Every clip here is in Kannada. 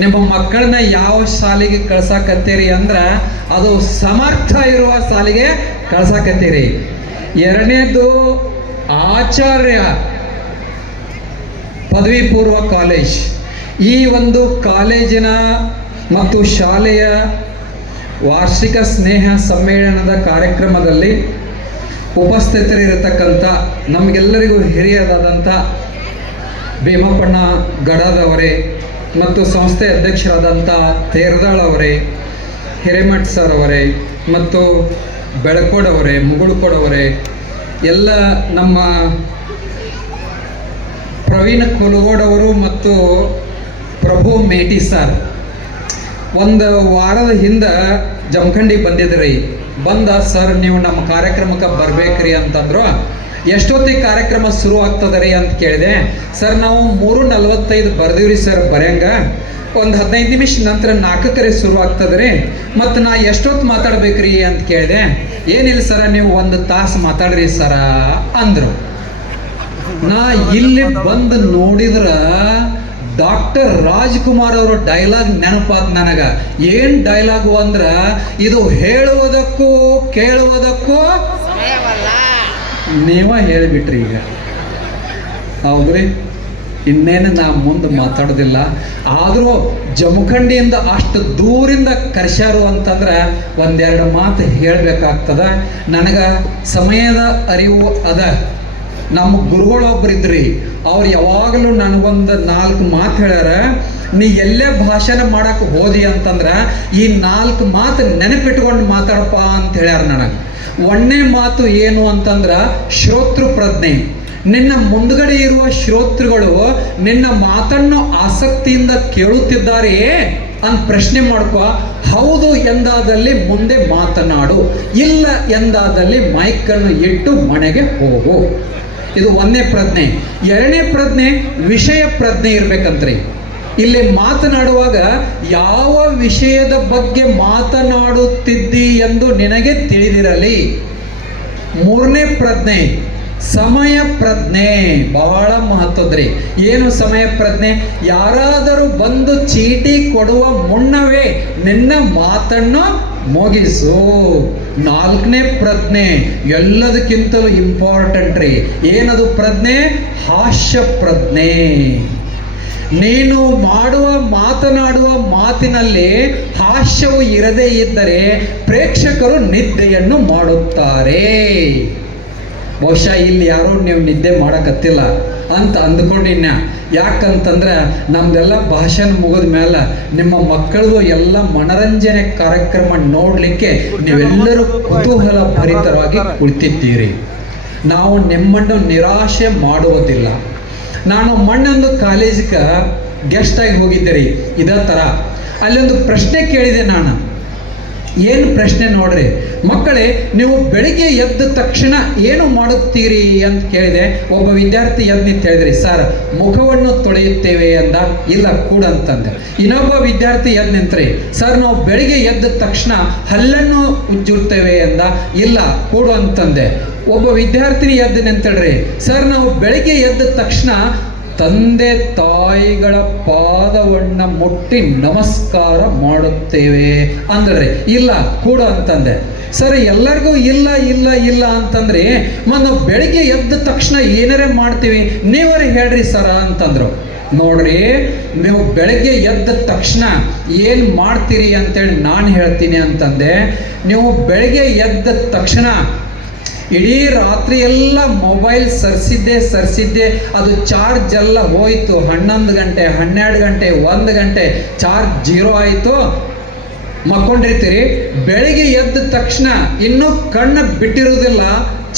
ನಿಮ್ಮ ಮಕ್ಕಳನ್ನ ಯಾವ ಶಾಲೆಗೆ ಕಳ್ಸಾಕತ್ತೀರಿ ಅಂದ್ರೆ ಅದು ಸಮರ್ಥ ಇರುವ ಶಾಲೆಗೆ ಕಳ್ಸಾಕತ್ತೀರಿ. ಎರಡನೇದು ಆಚಾರ್ಯ ಪದವಿ ಪೂರ್ವ ಕಾಲೇಜ್. ಈ ಒಂದು ಕಾಲೇಜಿನ ಮತ್ತು ಶಾಲೆಯ ವಾರ್ಷಿಕ ಸ್ನೇಹ ಸಮ್ಮೇಳನದ ಕಾರ್ಯಕ್ರಮದಲ್ಲಿ ಉಪಸ್ಥಿತರಿರತಕ್ಕಂಥ ನಮಗೆಲ್ಲರಿಗೂ ಹಿರಿಯರಾದಂಥ ಭೀಮಪ್ಪಣ್ಣ ಗಡದವರೇ ಮತ್ತು ಸಂಸ್ಥೆ ಅಧ್ಯಕ್ಷರಾದಂಥ ತೇರ್ದಾಳ್ ಅವರೇ, ಹಿರೇಮಠ್ ಸರ್ ಅವರೇ ಮತ್ತು ಬೆಳಕೋಡವರೇ, ಮುಗುಳುಕೋಡವರೇ, ಎಲ್ಲ ನಮ್ಮ ಪ್ರವೀಣ್ ಕೊಲಗೋಡವರು ಮತ್ತು ಪ್ರಭು ಮೇಟಿ ಸರ್ ಒಂದು ವಾರದ ಹಿಂದೆ ಜಮಖಂಡಿ ಬಂದಿದ್ರಿ. ಬಂದ ಸರ್ ನೀವು ನಮ್ಮ ಕಾರ್ಯಕ್ರಮಕ್ಕೆ ಬರ್ಬೇಕ್ರಿ ಅಂತಂದ್ರು. ಎಷ್ಟೊತ್ತಿಗೆ ಕಾರ್ಯಕ್ರಮ ಶುರು ಆಗ್ತದೆ ರೀ ಅಂತ ಕೇಳಿದೆ. ಸರ್ ನಾವು 3:45 ಬರ್ದೀವ್ರಿ ಸರ್, ಬರೆಯಂಗ ಒಂದು 15 ನಿಮಿಷ ನಂತರ 4 ಶುರು ಆಗ್ತದೆ ರೀ. ಮತ್ತು ನಾ ಎಷ್ಟೊತ್ತು ಮಾತಾಡ್ಬೇಕ್ರಿ ಅಂತ ಕೇಳಿದೆ. ಏನಿಲ್ಲ ಸರ, ನೀವು 1 ತಾಸು ಮಾತಾಡ್ರಿ ಸರ ಅಂದರು. ನಾ ಇಲ್ಲಿ ಬಂದು ನೋಡಿದ್ರ ಡಾಕ್ಟರ್ ರಾಜ್ಕುಮಾರ್ ಅವರ ಡೈಲಾಗ್ ನೆನಪಾದ ನನಗೆ. ಏನು ಡೈಲಾಗು ಅಂದ್ರೆ, ಇದು ಹೇಳುವುದಕ್ಕೂ ಕೇಳುವುದಕ್ಕೂ ನೀವ ಹೇಳಿಬಿಟ್ರಿ. ಈಗ ಹೌದ್ರಿ, ಇನ್ನೇನು ನಾ ಮುಂದೆ ಮಾತಾಡೋದಿಲ್ಲ. ಆದರೂ ಜಮಖಂಡಿಯಿಂದ ಅಷ್ಟು ದೂರಿಂದ ಕರ್ಸ್ಯಾರು ಅಂತಂದ್ರೆ ಒಂದೆರಡು ಮಾತು ಹೇಳಬೇಕಾಗ್ತದ. ನನಗೆ ಸಮಯದ ಅರಿವು ಅದ. ನಮ್ಮ ಗುರುಗಳೊಬ್ಬರಿದ್ರಿ, ಅವ್ರು ಯಾವಾಗಲೂ ನನಗೊಂದು 4 ಮಾತು ಹೇಳ್ಯಾರ. ನೀ ಎಲ್ಲೇ ಭಾಷಣ ಮಾಡಕ್ಕೆ ಹೋದಿ ಅಂತಂದ್ರೆ ಈ 4 ಮಾತು ನೆನಪಿಟ್ಕೊಂಡು ಮಾತಾಡಪ್ಪ ಅಂತ ಹೇಳ್ಯಾರ ನನಗೆ. ಒಂದನೇ ಮಾತು ಏನು ಅಂತಂದ್ರೆ ಶ್ರೋತೃ ಪ್ರಜ್ಞೆ. ನಿನ್ನ ಮುಂದ್ಗಡೆ ಇರುವ ಶ್ರೋತೃಗಳು ನಿನ್ನ ಮಾತನ್ನು ಆಸಕ್ತಿಯಿಂದ ಕೇಳುತ್ತಿದ್ದಾರೆಯೇ ಅಂತ ಪ್ರಶ್ನೆ ಮಾಡ್ಕೋ. ಹೌದು ಎಂದಾದಲ್ಲಿ ಮುಂದೆ ಮಾತನಾಡು, ಇಲ್ಲ ಎಂದಾದಲ್ಲಿ ಮೈಕನ್ನು ಇಟ್ಟು ಮನೆಗೆ ಹೋಗು. ಇದು ಒಂದನೇ ಪ್ರಜ್ಞೆ. ಎರಡನೇ ಪ್ರಜ್ಞೆ ವಿಷಯ ಪ್ರಜ್ಞೆ ಇರ್ಬೇಕಂತ್ರಿ. ಇಲ್ಲಿ ಮಾತನಾಡುವಾಗ ಯಾವ ವಿಷಯದ ಬಗ್ಗೆ ಮಾತನಾಡುತ್ತಿದ್ದಿ ಎಂದು ನಿನಗೆ ತಿಳಿದಿರಲಿ. ಮೂರನೇ ಪ್ರಜ್ಞೆ ಸಮಯ ಪ್ರಜ್ಞೆ, ಬಹಳ ಮಹತ್ವದ್ರಿ. ಏನು ಸಮಯ ಪ್ರಜ್ಞೆ? ಯಾರಾದರೂ ಬಂದು ಚೀಟಿ ಕೊಡುವ ಮುನ್ನವೇ ನಿನ್ನ ಮಾತನ್ನು ಮುಗಿಸು. 4ನೇ ಪ್ರಜ್ಞೆ ಎಲ್ಲದಕ್ಕಿಂತಲೂ ಇಂಪಾರ್ಟೆಂಟ್ ರೀ. ಏನದು ಪ್ರಜ್ಞೆ? ಹಾಸ್ಯ ಪ್ರಜ್ಞೆ. ನೀನು ಮಾತನಾಡುವ ಮಾತಿನಲ್ಲಿ ಹಾಸ್ಯವು ಇರದೇ ಇದ್ದರೆ ಪ್ರೇಕ್ಷಕರು ನಿದ್ದೆಯನ್ನು ಮಾಡುತ್ತಾರೆ. ಬಹುಶಃ ಇಲ್ಲಿ ಯಾರೋ ನೀವು ನಿದ್ದೆ ಮಾಡಕತ್ತಿಲ್ಲ ಅಂತ ಅಂದ್ಕೊಂಡಿನ್ಯ. ಯಾಕಂತಂದ್ರೆ ನಮ್ದೆಲ್ಲ ಭಾಷಣ ಮುಗಿದ ಮೇಲೆ ನಿಮ್ಮ ಮಕ್ಕಳದು ಎಲ್ಲ ಮನರಂಜನೆ ಕಾರ್ಯಕ್ರಮ ನೋಡಲಿಕ್ಕೆ ನೀವೆಲ್ಲರೂ ಕುತೂಹಲ ಭರಿತರಾಗಿ ಕುಳಿತಿದ್ದೀರಿ. ನಾವು ನಿಮ್ಮನ್ನು ನಿರಾಶೆ ಮಾಡುವುದಿಲ್ಲ. ನಾನು ಮೊನ್ನೊಂದು ಕಾಲೇಜಿಗೆ ಗೆಸ್ಟ್ ಆಗಿ ಹೋಗಿದ್ದೆ ರೀ. ಇದೇ ಥರ ಅಲ್ಲೊಂದು ಪ್ರಶ್ನೆ ಕೇಳಿದೆ ನಾನು. ಏನು ಪ್ರಶ್ನೆ ನೋಡ್ರಿ ಮಕ್ಕಳೇ, ನೀವು ಬೆಳಿಗ್ಗೆ ಎದ್ದ ತಕ್ಷಣ ಏನು ಮಾಡುತ್ತೀರಿ ಅಂತ ಕೇಳಿದೆ. ಒಬ್ಬ ವಿದ್ಯಾರ್ಥಿ ಎದ್ದು ನಿಂತು ಹೇಳಿದ್ರಿ, ಸರ್ ಮುಖವನ್ನು ತೊಳೆಯುತ್ತೇವೆ ಅಂದ. ಇಲ್ಲ ಕೂಡ ಅಂತಂದೆ. ಇನ್ನೊಬ್ಬ ವಿದ್ಯಾರ್ಥಿ ಎದ್ದು ನಿಂತ್ರಿ, ಸರ್ ನಾವು ಬೆಳಿಗ್ಗೆ ಎದ್ದ ತಕ್ಷಣ ಹಲ್ಲನ್ನು ಉಜ್ಜುತ್ತೇವೆ ಅಂದ. ಇಲ್ಲ ಕೂಡು ಅಂತಂದೆ. ಒಬ್ಬ ವಿದ್ಯಾರ್ಥಿನಿ ಎದ್ದು ನಿಂತಳ್ರಿ, ಸರ್ ನಾವು ಬೆಳಿಗ್ಗೆ ಎದ್ದ ತಕ್ಷಣ ತಂದೆ ತಾಯಿಗಳ ಪಾದವನ್ನು ಮುಟ್ಟಿ ನಮಸ್ಕಾರ ಮಾಡುತ್ತೇವೆ ಅಂದ್ರೆ. ಇಲ್ಲ ಕೂಡ ಅಂತಂದೆ. ಸರ್ ಎಲ್ಲರಿಗೂ ಇಲ್ಲ ಇಲ್ಲ ಇಲ್ಲ ಅಂತಂದ್ರೆ ನಾವು ಬೆಳಿಗ್ಗೆ ಎದ್ದ ತಕ್ಷಣ ಏನಾರೇ ಮಾಡ್ತೀವಿ, ನೀವರೇ ಹೇಳ್ರಿ ಸರ ಅಂತಂದ್ರು. ನೋಡ್ರಿ, ನೀವು ಬೆಳಗ್ಗೆ ಎದ್ದ ತಕ್ಷಣ ಏನು ಮಾಡ್ತೀರಿ ಅಂತೇಳಿ ನಾನು ಹೇಳ್ತೀನಿ ಅಂತಂದೆ. ನೀವು ಬೆಳಗ್ಗೆ ಎದ್ದ ತಕ್ಷಣ ಇಡೀ ರಾತ್ರಿ ಎಲ್ಲ ಮೊಬೈಲ್ ಸರಿಸಿದ್ದೆ ಅದು ಚಾರ್ಜ್ ಎಲ್ಲ ಹೋಯಿತು. 11 ಗಂಟೆ 12 ಗಂಟೆ 1 ಗಂಟೆ ಚಾರ್ಜ್ 0 ಆಯಿತು, ಮಕ್ಕೊಂಡಿರ್ತೀರಿ. ಬೆಳಿಗ್ಗೆ ಎದ್ದ ತಕ್ಷಣ ಇನ್ನೂ ಕಣ್ಣು ಬಿಟ್ಟಿರುವುದಿಲ್ಲ,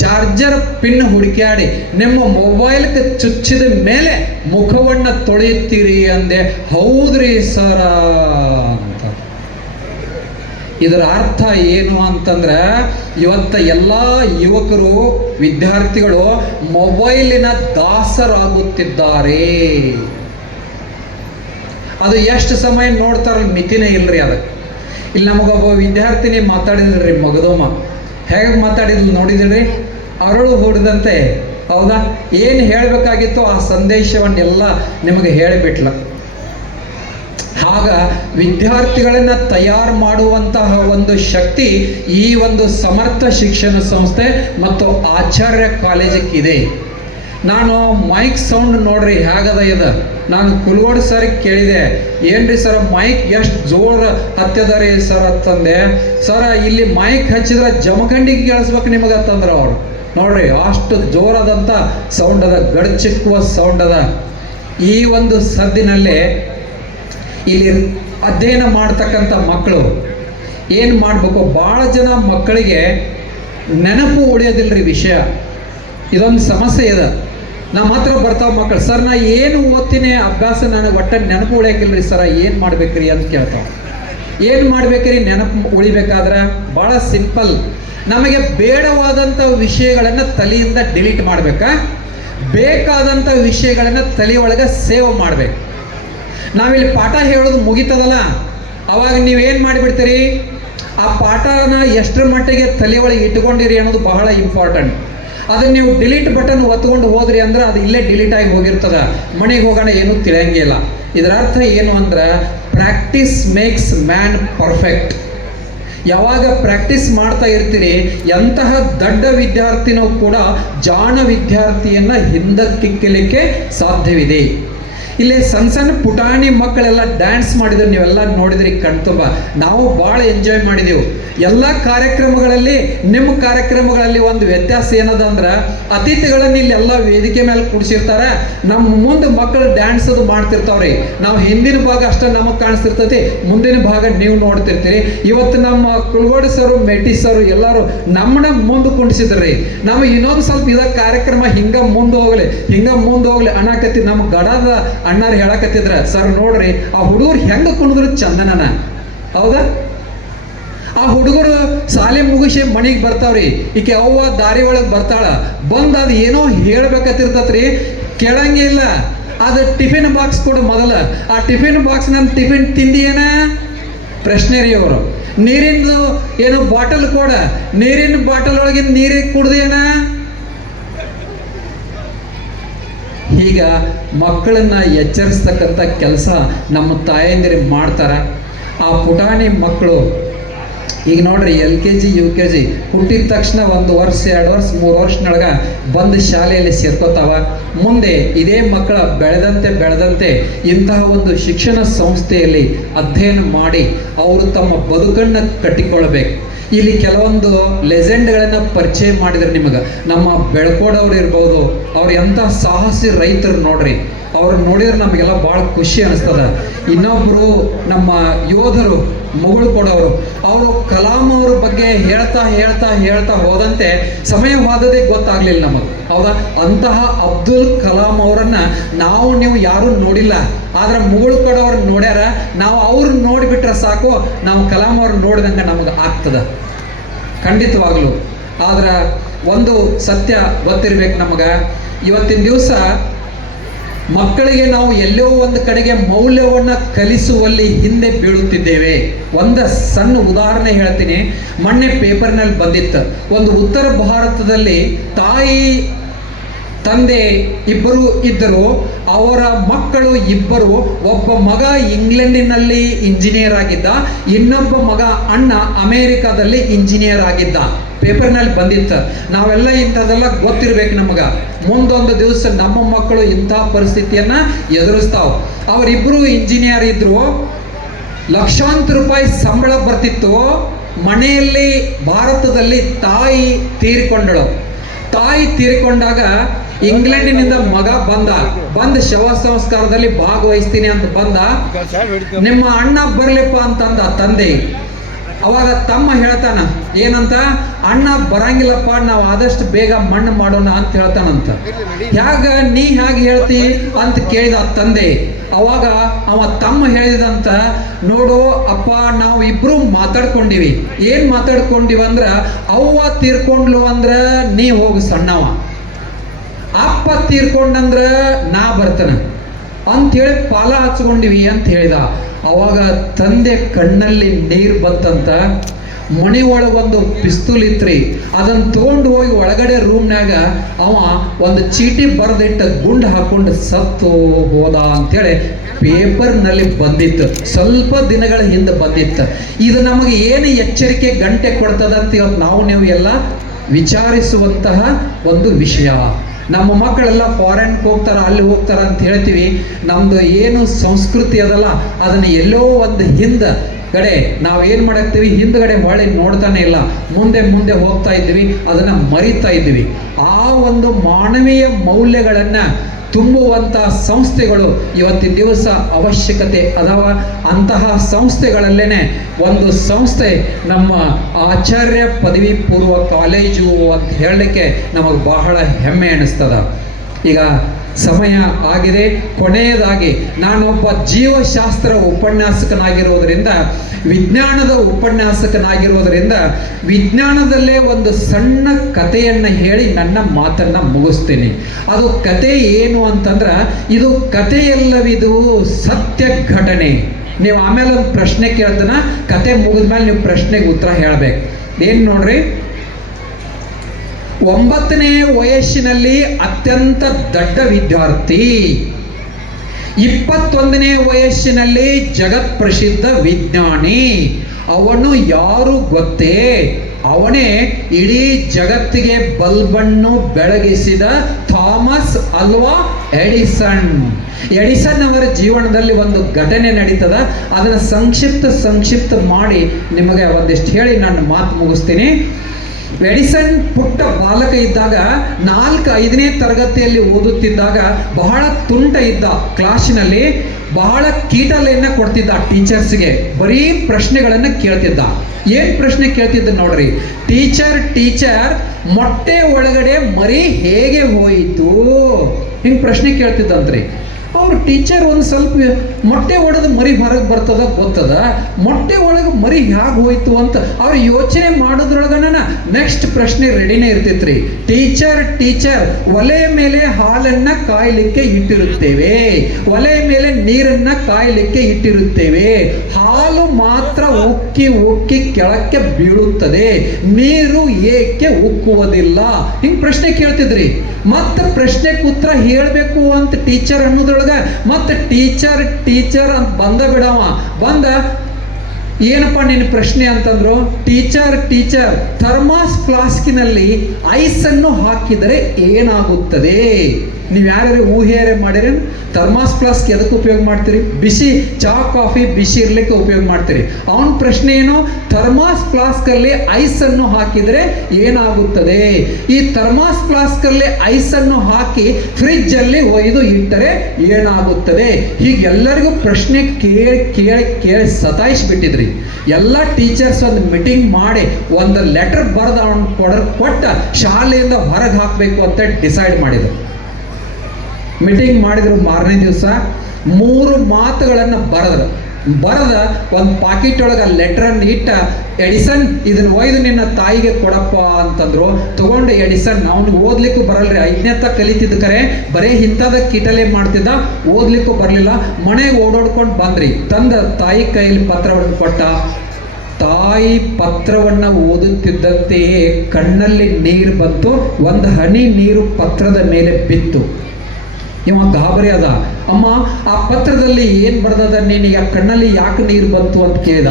ಚಾರ್ಜರ್ ಪಿನ್ ಹುಡುಕ್ಯಾಡಿ ನಿಮ್ಮ ಮೊಬೈಲ್ಗೆ ಚುಚ್ಚಿದ ಮೇಲೆ ಮುಖವನ್ನು ತೊಳೆಯುತ್ತೀರಿ ಅಂದೆ. ಹೌದ್ರಿ ಸರ ಅಂತ. ಇದರ ಅರ್ಥ ಏನು ಅಂತಂದ್ರೆ, ಇವತ್ತ ಎಲ್ಲ ಯುವಕರು ವಿದ್ಯಾರ್ಥಿಗಳು ಮೊಬೈಲಿನ ದಾಸರಾಗುತ್ತಿದ್ದಾರೆ. ಅದು ಎಷ್ಟು ಸಮಯ ನೋಡ್ತಾರಲ್ಲ ಮಿತಿನೇ ಇಲ್ರಿ ಅದಕ್ಕೆ. ಇಲ್ಲಿ ನಮಗೊಬ್ಬ ವಿದ್ಯಾರ್ಥಿನಿ ಮಾತಾಡಿದ್ರಿ, ಮಗದಮ್ಮ ಹೇಗೆ ಮಾತಾಡಿದ್ಲು ನೋಡಿದ್ರಿ, ಅರಳು ಹೊಡೆದಂತೆ. ಹೌದಾ? ಏನು ಹೇಳಬೇಕಾಗಿತ್ತು ಆ ಸಂದೇಶವನ್ನೆಲ್ಲ ನಿಮಗೆ ಹೇಳಿಬಿಟ್ಲ. ಆಗ ವಿದ್ಯಾರ್ಥಿಗಳನ್ನು ತಯಾರು ಮಾಡುವಂತಹ ಒಂದು ಶಕ್ತಿ ಈ ಒಂದು ಸಮರ್ಥ ಶಿಕ್ಷಣ ಸಂಸ್ಥೆ ಮತ್ತು ಆಚಾರ್ಯ ಕಾಲೇಜಕ್ಕಿದೆ. ನಾನು ಮೈಕ್ ಸೌಂಡ್ ನೋಡ್ರಿ ಹೇಗದ ಇದು. ನಾನು ಕುಲ್ಗೋಡ್ ಸರ್ ಕೇಳಿದೆ, ಏನ್ರಿ ಸರ್ ಮೈಕ್ ಎಷ್ಟು ಜೋರ ಹತ್ತದ ರೀ ಸರ್ ಅಂತಂದೆ. ಸರ ಇಲ್ಲಿ ಮೈಕ್ ಹಚ್ಚಿದ್ರೆ ಜಮಖಂಡಿಗೆ ಕೇಳಿಸ್ಬೇಕು ನಿಮಗೆ ಅಂತಂದ್ರೆ ಅವರು. ನೋಡ್ರಿ ಅಷ್ಟು ಜೋರಾದಂಥ ಸೌಂಡ್ ಅದ, ಗಡಚಿಕ್ಕುವ ಸೌಂಡ್ ಅದ. ಈ ಒಂದು ಸದ್ದಿನಲ್ಲೇ ಇಲ್ಲಿ ಅಧ್ಯಯನ ಮಾಡ್ತಕ್ಕಂಥ ಮಕ್ಕಳು ಏನು ಮಾಡಬೇಕು, ಭಾಳ ಜನ ಮಕ್ಕಳಿಗೆ ನೆನಪು ಉಳಿಯೋದಿಲ್ಲರಿ ವಿಷಯ. ಇದೊಂದು ಸಮಸ್ಯೆ ಇದೆ. ನಮ್ಮ ಹತ್ರ ಬರ್ತಾವ ಮಕ್ಕಳು, ಸರ್ ನಾ ಏನು ಓದ್ತೀನಿ ಅಭ್ಯಾಸ ನನಗೆ ಒಟ್ಟ ನೆನಪು ಉಳಿಯೋಕ್ಕಿಲ್ರಿ ಸರ, ಏನು ಮಾಡ್ಬೇಕ್ರಿ ಅಂತ ಕೇಳ್ತಾವ. ಏನು ಮಾಡ್ಬೇಕ್ರಿ ನೆನಪು ಉಳಿಬೇಕಾದ್ರೆ? ಭಾಳ ಸಿಂಪಲ್. ನಮಗೆ ಬೇಡವಾದಂಥ ವಿಷಯಗಳನ್ನು ತಲೆಯಿಂದ ಡಿಲೀಟ್ ಮಾಡಬೇಕಾ, ಬೇಕಾದಂಥ ವಿಷಯಗಳನ್ನು ತಲೆಯೊಳಗೆ ಸೇವ್ ಮಾಡಬೇಕು. ನಾವಿಲ್ಲಿ ಪಾಠ ಹೇಳೋದು ಮುಗಿತದಲ್ಲ, ಅವಾಗ ನೀವೇನು ಮಾಡಿಬಿಡ್ತೀರಿ, ಆ ಪಾಠನ ಎಷ್ಟರ ಮಟ್ಟಿಗೆ ತಲೆ ಒಳಗೆ ಇಟ್ಕೊಂಡಿರಿ ಅನ್ನೋದು ಬಹಳ ಇಂಪಾರ್ಟೆಂಟ್. ಅದನ್ನು ನೀವು ಡಿಲೀಟ್ ಬಟನ್ ಒತ್ಕೊಂಡು ಹೋದ್ರಿ ಅಂದ್ರೆ ಅದು ಇಲ್ಲೇ ಡಿಲೀಟ್ ಆಗಿ ಹೋಗಿರ್ತದೆ. ಮನೆಗೆ ಹೋಗೋಣ ಏನೂ ತಿಳಿಯಂಗಿಲ್ಲ. ಇದರ ಅರ್ಥ ಏನು ಅಂದ್ರೆ, ಪ್ರಾಕ್ಟೀಸ್ ಮೇಕ್ಸ್ ಮ್ಯಾನ್ ಪರ್ಫೆಕ್ಟ್. ಯಾವಾಗ ಪ್ರಾಕ್ಟೀಸ್ ಮಾಡ್ತಾ ಇರ್ತೀರಿ, ಎಂತಹ ದೊಡ್ಡ ವಿದ್ಯಾರ್ಥಿನೂ ಕೂಡ ಜಾಣ ವಿದ್ಯಾರ್ಥಿಯನ್ನು ಹಿಂದಕ್ಕಿಕ್ಕಲಿಕ್ಕೆ ಸಾಧ್ಯವಿದೆ. ಇಲ್ಲಿ ಸಣ್ಣ ಸಣ್ಣ ಪುಟಾಣಿ ಮಕ್ಕಳೆಲ್ಲ ಡ್ಯಾನ್ಸ್ ಮಾಡಿದ್ರು, ನೀವೆಲ್ಲ ನೋಡಿದ್ರಿ ಕಣ್ತುಂಬ. ನಾವು ಭಾಳ ಎಂಜಾಯ್ ಮಾಡಿದೆವು. ಎಲ್ಲ ಕಾರ್ಯಕ್ರಮಗಳಲ್ಲಿ ನಿಮ್ಮ ಕಾರ್ಯಕ್ರಮಗಳಲ್ಲಿ ಒಂದು ವ್ಯತ್ಯಾಸ ಏನದ ಅಂದ್ರೆ, ಅತಿಥಿಗಳನ್ನು ಇಲ್ಲಿ ಎಲ್ಲ ವೇದಿಕೆ ಮೇಲೆ ಕೂಡಿಸಿರ್ತಾರೆ, ನಮ್ಮ ಮುಂದೆ ಮಕ್ಕಳು ಡ್ಯಾನ್ಸ್ ಅದು ಮಾಡ್ತಿರ್ತಾವ್ರಿ. ನಾವು ಹಿಂದಿನ ಭಾಗ ಅಷ್ಟೇ ನಮಗೆ ಕಾಣಿಸ್ತಿರ್ತೈತಿ, ಮುಂದಿನ ಭಾಗ ನೀವು ನೋಡ್ತಿರ್ತೀರಿ. ಇವತ್ತು ನಮ್ಮ ಕುಲ್ಗೋಡಿ ಸರು ಮೆಟಿ ಸರು ಎಲ್ಲರೂ ನಮ್ಮನ್ನ ಮುಂದೆ ಕುಂಡಿಸಿದ್ರಿ. ನಮಗೆ ಇನ್ನೊಂದು ಸ್ವಲ್ಪ ಇದ ಕಾರ್ಯಕ್ರಮ ಹಿಂಗೆ ಮುಂದೆ ಹೋಗ್ಲಿ ಅನ್ನಕತ್ತಿ ನಮ್ಮ ಗಡದ ಅಣ್ಣಾರು ಹೇಳಕತ್ತಿದ್ರ, ಸರ್ ನೋಡ್ರಿ ಆ ಹುಡುಗರು ಹೆಂಗೆ ಕುಣಿದ್ರು ಚಂದನನ. ಹೌದಾ? ಆ ಹುಡುಗರು ಶಾಲೆ ಮುಗಿಸಿ ಮನೆಗೆ ಬರ್ತಾವ್ರಿ. ಈಕೆ ಅವ್ವ ದಾರಿ ಒಳಗೆ ಬರ್ತಾಳ, ಬಂದು ಅದು ಏನೋ ಹೇಳ್ಬೇಕತ್ತಿರ್ತತ್ರಿ, ಕೇಳಂಗೇ ಇಲ್ಲ. ಅದು ಟಿಫಿನ್ ಬಾಕ್ಸ್ ಕೊಡು ಮೊದಲ. ಆ ಟಿಫಿನ್ ಬಾಕ್ಸ್ ನನ್ನ ಟಿಫಿನ್ ತಿಂದಿಯೇನ ಪ್ರಶ್ನೆ ರೀ ಅವರು. ನೀರಿಂದು ಏನೋ ಬಾಟಲ್ ಕೊಡ, ನೀರಿನ ಬಾಟಲ್ ಒಳಗಿನ ನೀರಿಗೆ ಕುಡ್ದೇನ. ಈಗ ಮಕ್ಕಳನ್ನ ಎಚ್ಚರಿಸ್ತಕ್ಕಂಥ ಕೆಲಸ ನಮ್ಮ ತಾಯಂದಿರು ಮಾಡ್ತಾರ. ಆ ಪುಟಾಣಿ ಮಕ್ಕಳು ಈಗ ನೋಡ್ರಿ LKG UKG ಹುಟ್ಟಿದ ತಕ್ಷಣ 1 ವರ್ಷ 2 ವರ್ಷ 3 ವರ್ಷನೊಳಗೆ ಬಂದು ಶಾಲೆಯಲ್ಲಿ ಸೇರ್ಕೋತಾವ. ಮುಂದೆ ಇದೇ ಮಕ್ಕಳ ಬೆಳೆದಂತೆ ಇಂತಹ ಒಂದು ಶಿಕ್ಷಣ ಸಂಸ್ಥೆಯಲ್ಲಿ ಅಧ್ಯಯನ ಮಾಡಿ ಅವರು ತಮ್ಮ ಬದುಕನ್ನು ಕಟ್ಟಿಕೊಳ್ಬೇಕು. ಇಲ್ಲಿ ಕೆಲವೊಂದು ಲೆಜೆಂಡ್ಗಳನ್ನು ಪರಿಚಯ ಮಾಡಿದ್ರೆ ನಿಮಗೆ. ನಮ್ಮ ಬೆಳ್ಕೋಡವ್ರು ಇರ್ಬೋದು, ಅವ್ರು ಎಂಥ ಸಾಹಸಿ ರೈತರು ನೋಡ್ರಿ. ಅವ್ರು ನೋಡಿದ್ರೆ ನಮಗೆಲ್ಲ ಭಾಳ ಖುಷಿ ಅನಿಸ್ತದ. ಇನ್ನೊಬ್ಬರು ನಮ್ಮ ಯೋಧರು ಮುಗುಳು ಕೊಡೋರು, ಅವರು ಕಲಾಂ ಅವ್ರ ಬಗ್ಗೆ ಹೇಳ್ತಾ ಹೇಳ್ತಾ ಹೇಳ್ತಾ ಹೋದಂತೆ ಸಮಯ ಹೋದದೇ ಗೊತ್ತಾಗ್ಲಿಲ್ಲ ನಮಗೆ, ಹೌದಾ? ಅಂತಹ ಅಬ್ದುಲ್ ಕಲಾಂ ಅವರನ್ನ ನೀವು ಯಾರೂ ನೋಡಿಲ್ಲ, ಆದ್ರೆ ಮುಗುಳು ಕೊಡೋರು ನೋಡ್ಯಾರ. ನಾವು ಅವ್ರನ್ನ ನೋಡಿಬಿಟ್ರೆ ಸಾಕು, ನಾವು ಕಲಾಂ ಅವ್ರನ್ನ ನೋಡಿದಂಗೆ ನಮಗೆ ಆಗ್ತದ ಖಂಡಿತವಾಗ್ಲು. ಆದ್ರೆ ಒಂದು ಸತ್ಯ ಗೊತ್ತಿರ್ಬೇಕು ನಮಗೆ, ಇವತ್ತಿನ ದಿವಸ ಮಕ್ಕಳಿಗೆ ನಾವು ಎಲ್ಲೋ ಒಂದು ಕಡೆಗೆ ಮೌಲ್ಯವನ್ನು ಕಲಿಸುವಲ್ಲಿ ಹಿಂದೆ ಬೀಳುತ್ತಿದ್ದೇವೆ. ಒಂದು ಸಣ್ಣ ಉದಾಹರಣೆ ಹೇಳ್ತೀನಿ. ಮೊನ್ನೆ ಪೇಪರ್ನಲ್ಲಿ ಬಂದಿತ್ತು, ಒಂದು ಉತ್ತರ ಭಾರತದಲ್ಲಿ ತಾಯಿ ತಂದೆ ಇಬ್ಬರು ಇದ್ದರು. ಅವರ ಮಕ್ಕಳು ಇಬ್ಬರು, ಒಬ್ಬ ಮಗ ಇಂಗ್ಲೆಂಡಿನಲ್ಲಿ ಇಂಜಿನಿಯರ್ ಆಗಿದ್ದ, ಇನ್ನೊಬ್ಬ ಮಗ ಅಣ್ಣ ಅಮೇರಿಕಾದಲ್ಲಿ ಇಂಜಿನಿಯರ್ ಆಗಿದ್ದ. ಪೇಪರ್ನಲ್ಲಿ ಬಂದಿತ್ತು. ನಾವೆಲ್ಲ ಇಂಥದ್ದೆಲ್ಲ ಗೊತ್ತಿರ್ಬೇಕು ನಮಗೆ. ಮುಂದೊಂದು ದಿವಸ ನಮ್ಮ ಮಕ್ಕಳು ಇಂಥ ಪರಿಸ್ಥಿತಿಯನ್ನ ಎದುರಿಸ್ತಾವ. ಅವರಿಬ್ಬರು ಇಂಜಿನಿಯರ್ ಇದ್ರು, ಲಕ್ಷಾಂತರ ರೂಪಾಯಿ ಸಂಬಳ ಬರ್ತಿತ್ತು. ಮನೆಯಲ್ಲಿ ಭಾರತದಲ್ಲಿ ತಾಯಿ ತೀರಿಕೊಂಡಳು. ತಾಯಿ ತೀರಿಕೊಂಡಾಗ ಇಂಗ್ಲೆಂಡಿನಿಂದ ಮಗ ಬಂದ ಶವ ಸಂಸ್ಕಾರದಲ್ಲಿ ಭಾಗವಹಿಸ್ತೀನಿ ಅಂತ ಬಂದ. ನಿಮ್ಮ ಅಣ್ಣ ಬರ್ಲಿಪ್ಪ ಅಂತಂದ ತಂದೆ. ಅವಾಗ ತಮ್ಮ ಹೇಳ್ತಾನ ಏನಂತ, ಅಣ್ಣ ಬರಂಗಿಲ್ಲಪ್ಪ, ನಾವು ಆದಷ್ಟು ಬೇಗ ಮಣ್ಣು ಮಾಡೋಣ ಅಂತ ಹೇಳ್ತಾನಂತ. ನೀ ಹೇಗೆ ಹೇಳ್ತಿ ಅಂತ ಕೇಳಿದ ತಂದೆ. ಅವಾಗ ಅವ ತಮ್ಮ ಹೇಳಿದಂತ, ನೋಡು ಅಪ್ಪ, ನಾವು ಇಬ್ರು ಮಾತಾಡ್ಕೊಂಡಿವಿ. ಏನ್ ಮಾತಾಡ್ಕೊಂಡಿವ ಅಂದ್ರ, ಅವ್ವ ತೀರ್ಕೊಂಡ್ಲು ಅಂದ್ರ ನೀ ಹೋಗು ಸಣ್ಣವ, ಅಪ್ಪ ತೀರ್ಕೊಂಡಂದ್ರ ನಾ ಬರ್ತಾನ ಅಂಥೇಳಿ ಪಾಲ ಹಚ್ಕೊಂಡಿವಿ ಅಂತ ಹೇಳಿದ. ಅವಾಗ ತಂದೆ ಕಣ್ಣಲ್ಲಿ ನೀರು ಬಂತಂತ. ಮನೆ ಒಳಗೊಂದು ಪಿಸ್ತೂಲ್ ಇತ್ರಿ, ಅದನ್ನು ತಗೊಂಡು ಹೋಗಿ ಒಳಗಡೆ ರೂಮ್ನಾಗ ಅವ ಒಂದು ಚೀಟಿ ಬರೆದಿಟ್ಟ ಗುಂಡು ಹಾಕೊಂಡು ಸತ್ತು ಹೋದ ಅಂತೇಳಿ ಪೇಪರ್ನಲ್ಲಿ ಬಂದಿತ್ತು. ಸ್ವಲ್ಪ ದಿನಗಳ ಹಿಂದೆ ಬಂದಿತ್ತು. ಇದು ನಮಗೆ ಏನು ಎಚ್ಚರಿಕೆ ಗಂಟೆ ಕೊಡ್ತದ ಅಂತ ಇವತ್ತು ನೀವು ಎಲ್ಲ ವಿಚಾರಿಸುವಂತಹ ಒಂದು ವಿಷಯ. ನಮ್ಮ ಮಕ್ಕಳೆಲ್ಲ ಫಾರೆನ್ಗೆ ಹೋಗ್ತಾರ, ಅಲ್ಲಿ ಹೋಗ್ತಾರ ಅಂತ ಹೇಳ್ತೀವಿ. ನಮ್ದು ಏನು ಸಂಸ್ಕೃತಿ ಅದಲ್ಲ, ಅದನ್ನು ಎಲ್ಲೋ ಒಂದು ಹಿಂದಗಡೆ ನಾವೇನು ಮಾಡಾಕ್ತೀವಿ, ಹಿಂದ್ಗಡೆ ಹೊಳೆ ನೋಡ್ತಾನೆ ಇಲ್ಲ, ಮುಂದೆ ಮುಂದೆ ಹೋಗ್ತಾ ಇದ್ದೀವಿ, ಅದನ್ನು ಮರಿತಾ ಇದ್ದೀವಿ. ಆ ಒಂದು ಮಾನವೀಯ ಮೌಲ್ಯಗಳನ್ನು ತುಂಬುವಂತಹ ಸಂಸ್ಥೆಗಳು ಇವತ್ತಿನ ದಿವಸ ಅವಶ್ಯಕತೆ ಅದಾವ. ಅಂತಹ ಸಂಸ್ಥೆಗಳಲ್ಲೇನೆ ಒಂದು ಸಂಸ್ಥೆ ನಮ್ಮ ಆಚಾರ್ಯ ಪದವಿ ಪೂರ್ವ ಕಾಲೇಜು ಅಂತ ಹೇಳಲಿಕ್ಕೆ ನಮಗೆ ಬಹಳ ಹೆಮ್ಮೆ ಅನಿಸ್ತದ. ಈಗ ಸಮಯ ಆಗಿದೆ. ಕೊನೆಯದಾಗಿ ನಾನೊಬ್ಬ ಜೀವಶಾಸ್ತ್ರ ಉಪನ್ಯಾಸಕನಾಗಿರುವುದರಿಂದ, ವಿಜ್ಞಾನದ ಉಪನ್ಯಾಸಕನಾಗಿರುವುದರಿಂದ ವಿಜ್ಞಾನದಲ್ಲೇ ಒಂದು ಸಣ್ಣ ಕಥೆಯನ್ನು ಹೇಳಿ ನನ್ನ ಮಾತನ್ನು ಮುಗಿಸ್ತೀನಿ. ಅದು ಕತೆ ಏನು ಅಂತಂದ್ರೆ, ಇದು ಕಥೆಯಲ್ಲವಿದು ಸತ್ಯ ಘಟನೆ. ನೀವು ಆಮೇಲೆ ಒಂದು ಪ್ರಶ್ನೆ ಕೇಳ್ತಾನ, ಕತೆ ಮುಗಿದ್ಮೇಲೆ ನೀವು ಪ್ರಶ್ನೆಗೆ ಉತ್ತರ ಹೇಳಬೇಕು. ಏನು ನೋಡ್ರಿ, 9ನೇ ವಯಸ್ಸಿನಲ್ಲಿ ಅತ್ಯಂತ ದೊಡ್ಡ ವಿದ್ಯಾರ್ಥಿ, 21ನೇ ವಯಸ್ಸಿನಲ್ಲಿ ಜಗತ್ ಪ್ರಸಿದ್ಧ ವಿಜ್ಞಾನಿ. ಅವನು ಯಾರು ಗೊತ್ತೇ? ಅವನೇ ಇಡೀ ಜಗತ್ತಿಗೆ ಬಲ್ಬನ್ನು ಬೆಳಗಿಸಿದ ಥಾಮಸ್ ಅಲ್ವಾ ಎಡಿಸನ್. ಎಡಿಸನ್ ಅವರ ಜೀವನದಲ್ಲಿ ಒಂದು ಘಟನೆ ನಡೀತದ. ಅದನ್ನು ಸಂಕ್ಷಿಪ್ತ ಮಾಡಿ ನಿಮಗೆ ಒಂದಿಷ್ಟು ಹೇಳಿ ನನ್ನ ಮಾತು ಮುಗಿಸ್ತೀನಿ. ಎಡಿಸನ್ ಪುಟ್ಟ ಬಾಲಕ ಇದ್ದಾಗ, 4-5ನೇ ತರಗತಿಯಲ್ಲಿ ಓದುತ್ತಿದ್ದಾಗ ಬಹಳ ತುಂಟ ಇದ್ದ. ಕ್ಲಾಸಿನಲ್ಲಿ ಬಹಳ ಕೀಟಲೆಯನ್ನು ಕೊಡ್ತಿದ್ದ ಟೀಚರ್ಸ್ಗೆ. ಬರೀ ಪ್ರಶ್ನೆಗಳನ್ನು ಕೇಳ್ತಿದ್ದ. ಏನು ಪ್ರಶ್ನೆ ಕೇಳ್ತಿದ್ದ ನೋಡ್ರಿ, ಟೀಚರ್ ಮೊಟ್ಟೆ ಒಳಗಡೆ ಮರಿ ಹೇಗೆ ಹೋಯಿತು, ಹಿಂಗೆ ಪ್ರಶ್ನೆ ಕೇಳ್ತಿದ್ದಂತ್ರಿ. ಅವ್ರು ಟೀಚರ್ ಒಂದು ಸ್ವಲ್ಪ ಮೊಟ್ಟೆ ಒಡೆದು ಮರಿ ಹೊರಗೆ ಬರ್ತದ ಗೊತ್ತದ, ಮೊಟ್ಟೆ ಒಳಗೆ ಮರಿ ಹೇಗೆ ಹೋಯ್ತು ಅಂತ ಅವ್ರು ಯೋಚನೆ ಮಾಡೋದ್ರೊಳಗನ ನೆಕ್ಸ್ಟ್ ಪ್ರಶ್ನೆ ರೆಡಿನೇ ಇರ್ತಿತ್ರಿ. ಟೀಚರ್ ಒಲೆಯ ಮೇಲೆ ಹಾಲನ್ನ ಕಾಯಲಿಕ್ಕೆ ಇಟ್ಟಿರುತ್ತೇವೆ, ಒಲೆಯ ಮೇಲೆ ನೀರನ್ನ ಕಾಯಲಿಕ್ಕೆ ಇಟ್ಟಿರುತ್ತೇವೆ, ಹಾಲು ಮಾತ್ರ ಉಕ್ಕಿ ಕೆಳಕ್ಕೆ ಬೀಳುತ್ತದೆ, ನೀರು ಏಕೆ ಉಕ್ಕುವುದಿಲ್ಲ, ಹಿಂಗೆ ಪ್ರಶ್ನೆ ಕೇಳ್ತಿದ್ರಿ. ಮತ್ತೆ ಪ್ರಶ್ನೆಗೆ ಉತ್ತರ ಹೇಳಬೇಕು ಅಂತ ಟೀಚರ್ ಅನ್ನೋದ್ರೊಳಗ ಮತ್ತೆ ಟೀಚರ್ ಅಂತ ಬಂದ ಏನಪ್ಪ ನಿನ್ನ ಪ್ರಶ್ನೆ ಅಂತಂದ್ರು, ಟೀಚರ್ ಥರ್ಮಾಸ್ ಫ್ಲಾಸ್ಕಿನಲ್ಲಿ ಐಸನ್ನು ಹಾಕಿದರೆ ಏನಾಗುತ್ತದೆ? ನೀವು ಯಾರ್ಯಾರು ಊಹೆಯಾರೆ ಮಾಡಿರಿ? ಥರ್ಮಾಸ್ ಫ್ಲಾಸ್ಕ್ ಎದಕ್ಕೆ ಉಪಯೋಗ ಮಾಡ್ತೀರಿ? ಬಿಸಿ ಚಹಾ ಕಾಫಿ ಬಿಸಿ ಇರ್ಲಿಕ್ಕೆ ಉಪಯೋಗ ಮಾಡ್ತೀರಿ. ಅವನ ಪ್ರಶ್ನೆ ಏನು? ಥರ್ಮಾಸ್ ಫ್ಲಾಸ್ಕಲ್ಲಿ ಐಸನ್ನು ಹಾಕಿದರೆ ಏನಾಗುತ್ತದೆ? ಈ ಥರ್ಮಾಸ್ ಫ್ಲಾಸ್ಕಲ್ಲಿ ಐಸನ್ನು ಹಾಕಿ ಫ್ರಿಜ್ಜಲ್ಲಿ ಒಯ್ದು ಇಟ್ಟರೆ ಏನಾಗುತ್ತದೆ? ಹೀಗೆಲ್ಲರಿಗೂ ಪ್ರಶ್ನೆ ಕೇಳಿ ಸತಾಯಿಸ್ಬಿಟ್ಟಿದ್ರಿ. ಎಲ್ಲ ಟೀಚರ್ಸ್ ಒಂದು ಮೀಟಿಂಗ್ ಮಾಡಿ ಒಂದು ಲೆಟರ್ ಬರೆದು ಅವನು ಕೊಟ್ಟ ಶಾಲೆಯಿಂದ ಹೊರಗೆ ಹಾಕಬೇಕು ಅಂತ ಡಿಸೈಡ್ ಮಾಡಿದರು. ಮೀಟಿಂಗ್ ಮಾಡಿದ್ರು. ಮಾರನೇ ದಿವಸ 3 ಮಾತುಗಳನ್ನು ಬರೆದ ಒಂದು ಪಾಕೆಟ್ ಒಳಗೆ ಲೆಟ್ರನ್ನು ಇಟ್ಟ, ಎಡಿಸನ್ ಇದನ್ನ ಒಯ್ದು ನಿನ್ನ ತಾಯಿಗೆ ಕೊಡಪ್ಪ ಅಂತಂದ್ರು. ತಗೊಂಡು ಎಡಿಸನ್, ಅವ್ನಿಗೆ ಓದ್ಲಿಕ್ಕೂ ಬರಲ್ರಿ, 5ನೇ ಕಲಿತಿದ್ದ ಕರೆ ಬರೀ ಇಂಥದ ಕಿಟಲೆ ಮಾಡ್ತಿದ್ದ, ಓದ್ಲಿಕ್ಕೂ ಬರಲಿಲ್ಲ. ಮನೆಗೆ ಓಡಾಡ್ಕೊಂಡು ಬಂದ್ರಿ. ತಂದ ತಾಯಿ ಕೈಯಲ್ಲಿ ಪತ್ರವನ್ನು ಕೊಟ್ಟ. ತಾಯಿ ಪತ್ರವನ್ನು ಓದುತ್ತಿದ್ದಂತೆಯೇ ಕಣ್ಣಲ್ಲಿ ನೀರು ಬಂತು. ಒಂದು ಹನಿ ನೀರು ಪತ್ರದ ಮೇಲೆ ಬಿತ್ತು. ಇವ ಗಾಬರಿ ಅದ. ಅಮ್ಮ, ಆ ಪತ್ರದಲ್ಲಿ ಏನು ಬರ್ದದ? ನೀನು ಕಣ್ಣಲ್ಲಿ ಯಾಕೆ ನೀರು ಬಂತು ಅಂತ ಕೇಳಿದ.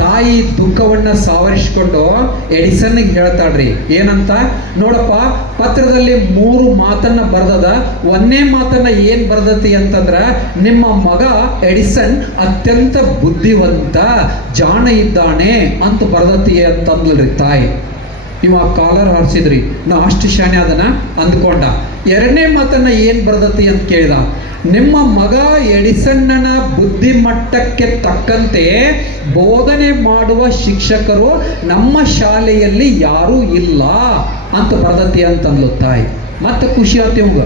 ತಾಯಿ ದುಃಖವನ್ನು ಸಾವರಿಸಿಕೊಂಡು ಎಡಿಸನ್ಗೆ ಹೇಳ್ತಾಳ್ರಿ. ಏನಂತ? ನೋಡಪ್ಪ, ಪತ್ರದಲ್ಲಿ 3 ಮಾತನ್ನ ಬರ್ದದ. 1ನೇ ಮಾತನ್ನ ಏನು ಬರ್ದತಿ ಅಂತಂದ್ರ, ನಿಮ್ಮ ಮಗ ಎಡಿಸನ್ ಅತ್ಯಂತ ಬುದ್ಧಿವಂತ, ಜಾಣ ಇದ್ದಾನೆ ಅಂತ ಬರ್ದತಿ ಅಂತಂದ್ಲ್ರಿ ತಾಯಿ. ಇವ ಕಾಲರ್ ಹಾರಿಸಿದ್ರಿ. ನಾ ಅಷ್ಟು ಶಾಣೆ ಅದನ್ನ ಅಂದ್ಕೊಂಡ. 2ನೇ ಮಾತನ್ನ ಏನು ಬರ್ದತಿ ಅಂತ ಕೇಳಿದ. ನಿಮ್ಮ ಮಗ ಎಡಿಸನ್ನನ ಬುದ್ಧಿಮಟ್ಟಕ್ಕೆ ತಕ್ಕಂತೆ ಬೋಧನೆ ಮಾಡುವ ಶಿಕ್ಷಕರು ನಮ್ಮ ಶಾಲೆಯಲ್ಲಿ ಯಾರೂ ಇಲ್ಲ ಅಂತ ಬರ್ದತಿ ಅಂತಂದ್ಲು ತಾಯಿ. ಮತ್ತೆ ಖುಷಿ ಆಯ್ತು ಇವಂಗ.